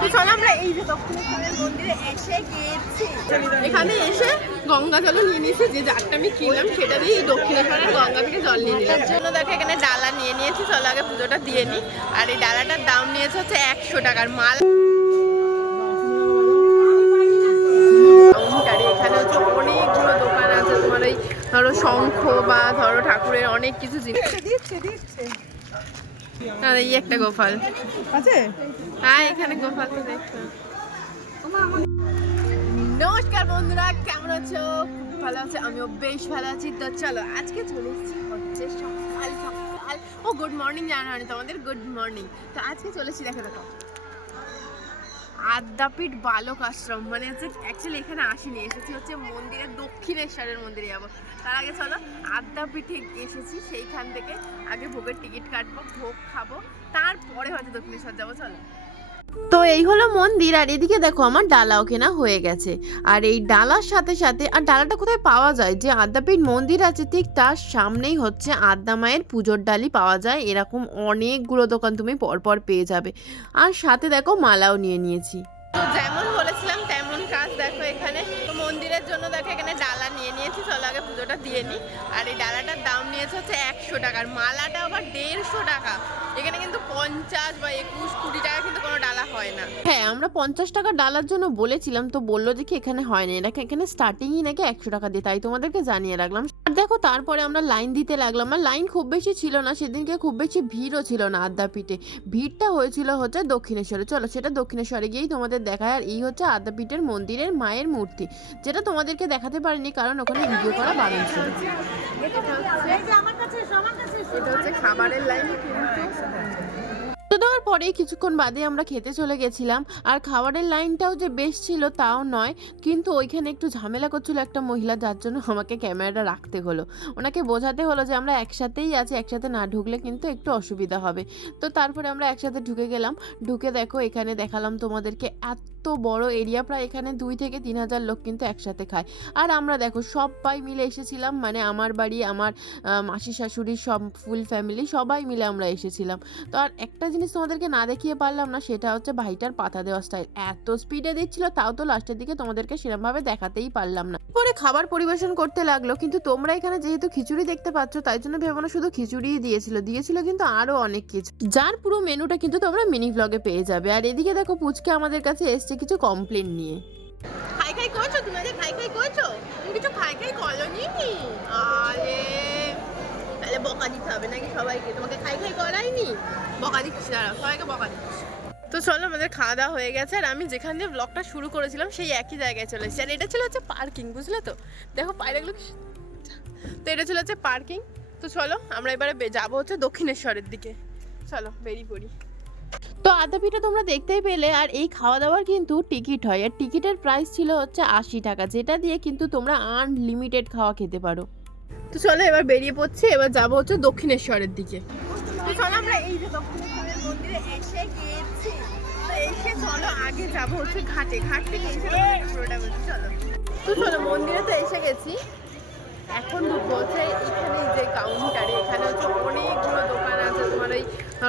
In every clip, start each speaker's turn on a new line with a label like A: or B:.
A: তো চলো আমরা এই যে দক্ষিণেশ্বরের মন্দিরে এসে গেছি। এখানে এসে গঙ্গা জল নিয়ে নিয়েছি যে জারটা আমি কিনলাম সেটা দিয়ে এই দক্ষিণেশ্বরের গঙ্গা থেকে জল নিয়ে নিলাম। জন্য দেখো এখানে ডালা নিয়ে নিয়েছি চলো আগে পুজোটা দিয়ে নিই। আর এই ডালাটার দাম নিয়েছে হচ্ছে একশো টাকার মাল। এখানে হচ্ছে অনেকগুলো দোকান আছে তোমার ওই ধরো শঙ্খ বা ধরো ঠাকুরের অনেক কিছু জিনিস।
B: দিচ্ছে দিচ্ছে।
A: আর এই একটা গোপাল।
B: আছে?
A: হ্যাঁ এখানে গোপাল তো দেখো নমস্কার বন্ধুরা কেমন আছো? ভালো আছো? আমিও বেশ ভালো আছি। তো চলো আজকে চলে এসেছি হচ্ছে সকাল সকাল। ও গুড মর্নিং জানানো হয়নি তোমাদের গুড মর্নিং তো আজকে চলেছি দেখো দেখো। আদ্যাপীঠ বালক আশ্রম। মানে হচ্ছে অ্যাকচুয়ালি এখানে আসিনি, এসেছি হচ্ছে মন্দিরের দক্ষিণেশ্বরের মন্দিরে যাব। তার আগে চলো আদ্যাপীঠে এসেছি, সেইখান থেকে আগে ভোগের টিকিট কাটবো, ভোগ খাব, তারপরে হয়তো দক্ষিণেশ্বর যাব, চলো। তো এই হলো মন্দির, আর এদিকে দেখো আমার ডালাও কেনা হয়ে গেছে। আর এই ডালার সাথে সাথে, আর ডালাটা কোথায় পাওয়া যায়? যে আদ্যাপীঠ মন্দির আছে, ঠিক তার সামনেই হচ্ছে আদ্যা মায়ের পুজোর ডালি পাওয়া যায়। এরকম অনেকগুলো দোকান তুমি পরপর পেয়ে যাবে। আর সাথে দেখো মালাও নিয়ে নিয়েছি। যেমন বলেছিলাম, তেমন কাজ দেখো এখানে। তো মন্দিরের জন্য দেখো এখানে ডালা নিয়ে নিয়েছি। চলো আগে পুজোটা দিয়ে নিই। আর এই ডালাটার দাম নিয়েছে হচ্ছে একশো টাকার মালাটা আবার দেড়শো টাকা। এখানে কিন্তু পঞ্চাশ বা একুশ, কুড়ি টাকা কিন্তু কোনো হয় না। হ্যাঁ আমরা পঞ্চাশ টাকা ডালার জন্য বলেছিলাম তো বলল যে কি এখানে হয় না। এটাকে এখানে স্টার্টিংই নাকি একশো টাকা দিয়ে? তাই তোমাদেরকে জানিয়ে রাখলাম। আর দেখো তারপরে আমরা লাইন দিতে লাগলাম। আর লাইন খুব বেশি ছিল না সেদিনকে খুব বেশি ভিড়ও ছিল না আদ্যাপীঠে। ভিড়টা হয়েছিল হচ্ছে দক্ষিণেশ্বরে। চলো সেটা দক্ষিণেশ্বরে গিয়েই তোমাদের দেখায়। আর এই হচ্ছে আদ্যাপীঠের মন্দিরের মায়ের মূর্তি যেটা তোমাদেরকে দেখাতে পারিনি কারণ ওখানে ভিডিও করা বারণ ছিল। এটা হচ্ছে খাবারের লাইন তো পরে কিছুক্ষণ বাদে আমরা খেতে চলে গেছিলাম। আর খাবারের লাইনটাও যে বেশ ছিল তাও নয়, কিন্তু ওইখানে একটু ঝামেলা করছিল একটা মহিলা, যার জন্য আমাকে ক্যামেরাটা রাখতে হলো। ওনাকে বোঝাতে হলো যে আমরা একসাথেই আছি, একসাথে না ঢুকলে কিন্তু একটু অসুবিধা হবে। তো তারপরে আমরা একসাথে ঢুকে গেলাম। ঢুকে দেখো, এখানে দেখালাম তোমাদেরকে এত বড় এরিয়া, প্রায় এখানে দুই থেকে তিন হাজার লোক কিন্তু একসাথে খায়। আর আমরা দেখো, সবাই মিলে এসেছিলাম মানে আমার বাড়ি, আমার মাসি, শাশুড়ি, সব ফুল ফ্যামিলি সবাই মিলে আমরা এসেছিলাম। তো আর একটা জিনিস তোমাদেরকে না দেখিয়ে পারলাম না, সেটা হচ্ছে ভাইটার পাতা দেওয়া স্টাইল এত স্পিডে দিচ্ছিল, তাও তো লাস্টের দিকে তোমাদেরকে সেরকমভাবে দেখাতেই পারলাম না। পরে খাবার পরিবেশন করতে লাগল, কিন্তু তোমরা এখানে যেহেতু খিচুড়ি দেখতে পাচ্ছ, তাই জন্য ভেবো না, শুধু খিচুড়িই দিয়েছিল। দিয়েছিল কিন্তু আরও অনেক কিছু। যার পুরো মেনুটা কিন্তু তোমরা মিনি ব্লগে পেয়ে যাবে। আর এদিকে দেখো, পুচকে আমাদের কাছে এসছে কিছু কমপ্লেন নিয়ে। খাই খাই করছ? তুমি আজ খাই খাই করছ? তুমি কিছু খাই খাই করনি? আরে, তাহলে বকা দিতে হবে নাকি সবাইকে? তোমাকে খাই খাই করাইনি? বকা দিচ্ছি দাঁড়াও, সবাইকে বকা দিচ্ছি তো চলো, আমাদের খাওয়া দাওয়া হয়ে গেছে। আর আমি যেখান দিয়ে ব্লগটা শুরু করেছিলাম, সেই একই জায়গায় চলে এসেছি। আর এটা ছিল হচ্ছে পার্কিং বুঝলে তো? দেখো পায়রাগুলো তো এটা ছিল হচ্ছে পার্কিং তো চলো, আমরা এবারে যাব হচ্ছে দক্ষিণেশ্বরের দিকে। চলো, বেরিয়ে পড়ি। তো আদ্যাপীঠে তোমরা দেখতেই পেলে, আর এই খাওয়া দাওয়ার কিন্তু টিকিট হয়। আর টিকিটের প্রাইস ছিল হচ্ছে আশি টাকা, যেটা দিয়ে কিন্তু তোমরা আনলিমিটেড খাওয়া খেতে পারো। তো চলো এবার বেরিয়ে পড়ছি, এবার যাব হচ্ছে দক্ষিণেশ্বরের দিকে। চলো মন্দিরে তো এসে আগে যাব চলো। তো চলো মন্দিরে তো এসে গেছি। এখন ঢুকবো হচ্ছে এখানে যে কাউন্টারে এখানে হচ্ছে অনেকগুলো দোকান আছে তোমার ওই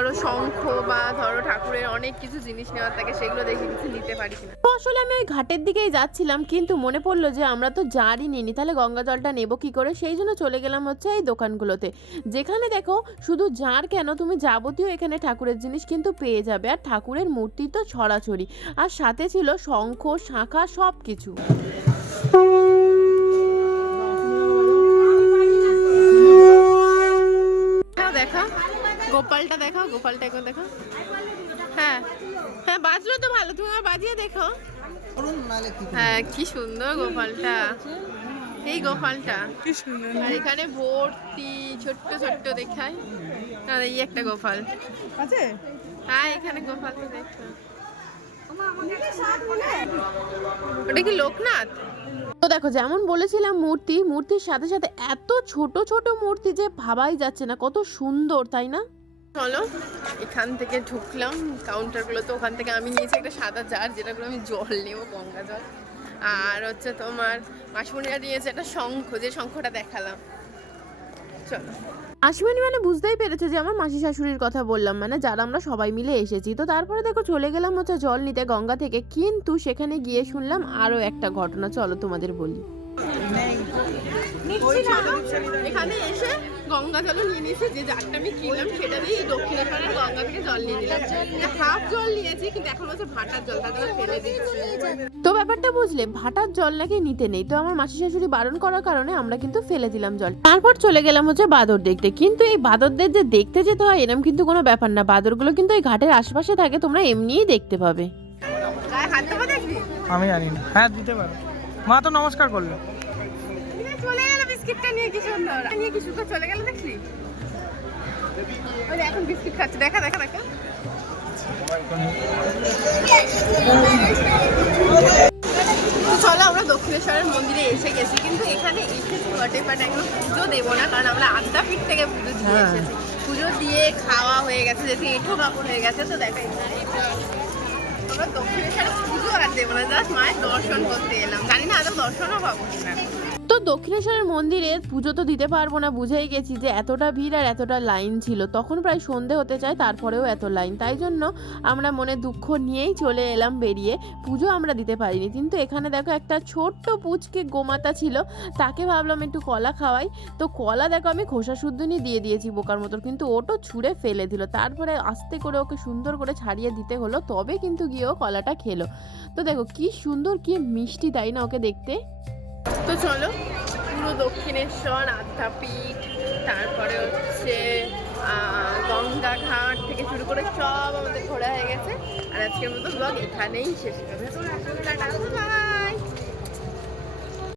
A: ধরো শঙ্খ বা ধরো ঠাকুরের অনেক কিছু জিনিস নেওয়ার থাকে সেগুলো দেখে কিছু নিতে পারি কিনা। আসলে আমি ওই ঘাটের দিকেই যাচ্ছিলাম, কিন্তু মনে পড়ল যে আমরা তো জারই নিইনি, তাহলে গঙ্গা জলটা নেব কি করে? সেই জন্য চলে গেলাম হচ্ছে এই দোকানগুলোতে। যেখানে দেখো শুধু জার কেন, তুমি যাবতীয় এখানে ঠাকুরের জিনিস কিন্তু পেয়ে যাবে, আর ঠাকুরের মূর্তি তো ছড়াছড়ি। আর সাথে ছিল শঙ্খ, শাঁখা সব কিছু দেখা গোপালটা দেখো গোপালটা এখন দেখো হ্যাঁ হ্যাঁ বাজলো তো ভালো তুমি আমার বাজিয়ে দেখো। হ্যাঁ কি সুন্দর গোপালটা। এই গোপালটা।
B: কি সুন্দর
A: আর এখানে ভর্তি ছোট্ট ছোট্ট দেখায়। আর এই একটা গোপাল।
B: আছে?
A: হ্যাঁ এখানে গোপাল তো দেখো ওটা কি লোকনাথ? তো দেখো যেমন বলেছিলাম মূর্তি মূর্তির সাথে সাথে এত ছোট ছোট মূর্তি যে ভাবাই যাচ্ছে না কত সুন্দর তাই না? চলো, এখান থেকে ঢুকলাম কাউন্টারগুলো তো ওখান থেকে আমি নিয়েছি একটা সাদা জার যেটা করে আমি জল নেব, গঙ্গা জল। আর হচ্ছে তোমার মাসমুনিয়া নিয়েছে একটা শঙ্খ, যে শঙ্খটা দেখালাম। চলো। আশিমানি মানে বুঝতেই পেরেছে যে আমার মাসি শাশুড়ির কথা বললাম মানে যারা আমরা সবাই মিলে এসেছি। তো তারপরে দেখো চলে গেলাম হচ্ছে জল নিতে গঙ্গা থেকে, কিন্তু সেখানে গিয়ে শুনলাম আরও একটা ঘটনা। চলো তোমাদের বলি। এখানে এসে গঙ্গা জল নিয়ে নিয়েছে যে জারটা আমি কিনলাম সেটা দিয়ে দক্ষিণেশ্বরের গঙ্গা থেকে জল নিয়ে নিলাম। হাফ জল নিয়েছি কিন্তু এখন হচ্ছে ভাটার জল ফেলে দিচ্ছি। তো ব্যাপারটা বুঝলে ভাটার জল নাকি নিতে নেই। তো আমার মাসি শাশুড়ি বারণ করার কারণে আমরা কিন্তু ফেলে দিলাম জল। তারপর চলে গেলাম হচ্ছে বাদর দেখতে। কিন্তু এই বাদরদের যে দেখতে যেতে হয় এরকম কিন্তু কোনো ব্যাপার না। বাদরগুলো কিন্তু এই ঘাটের আশেপাশে থাকে তোমরা এমনিই দেখতে পাবে।
C: আমি জানি না। হ্যাঁ দিতে পারো। মা তো নমস্কার করল।
B: চলে গেল বিস্কিটটা নিয়ে কি সুন্দর। নিয়ে কি সুন্দর চলে গেল দেখলি? ওই এখন বিস্কিট খাচ্ছে। দেখা দেখা দেখা।
A: চলো আমরা দক্ষিণেশ্বরের মন্দিরে এসে গেছি কিন্তু এখানে এসে বটে বাট এখন পুজো দেবো না কারণ আমরা আদ্যাপীঠ থেকে পুজো দিয়ে
C: হ্যাঁ।
A: এসেছি। পুজো দিয়ে খাওয়া হয়ে গেছে যেহেতু এঁঠো কাপড় হয়ে গেছে তো দেখা আমরা দক্ষিণেশ্বরে পুজো আর দেবো না জাস্ট মায়ের দর্শন করতে এলাম। জানি না আদৌ দর্শনও পাবো না তো দক্ষিণেশ্বরের মন্দিরে পুজো তো দিতে পারব না, বুঝেই গেছি যে এতটা ভিড় আর এতটা লাইন ছিল। তখন প্রায় সন্ধে হতে চায়, তারপরেও এত লাইন। তাই জন্য আমরা মনে দুঃখ নিয়েই চলে এলাম বেরিয়ে। পুজো আমরা দিতে পারিনি। কিন্তু এখানে দেখো একটা ছোট্ট পুচকে গোমাতা ছিল, তাকে ভাবলাম একটু কলা খাওয়াই। তো কলা দেখো আমি খোসা শুদ্ধনি দিয়ে দিয়েছি বোকার মতো, কিন্তু ওটো ছুঁড়ে ফেলে দিল। তারপরে আস্তে করে ওকে সুন্দর করে ছাড়িয়ে দিতে হলো, তবে কিন্তু গিয়ে ও কলাটা খেলো। তো দেখো কি সুন্দর, কি মিষ্টি, তাই না ওকে দেখতে? তো চলো, পুরো দক্ষিণেশ্বর, আদ্যাপীঠ, তারপরে হচ্ছে গঙ্গাঘাট গঙ্গা ঘাট থেকে শুরু করে সব আমাদের ঘোরা হয়ে গেছে আর আজকের মতো ব্লগ এখানেই শেষ bye!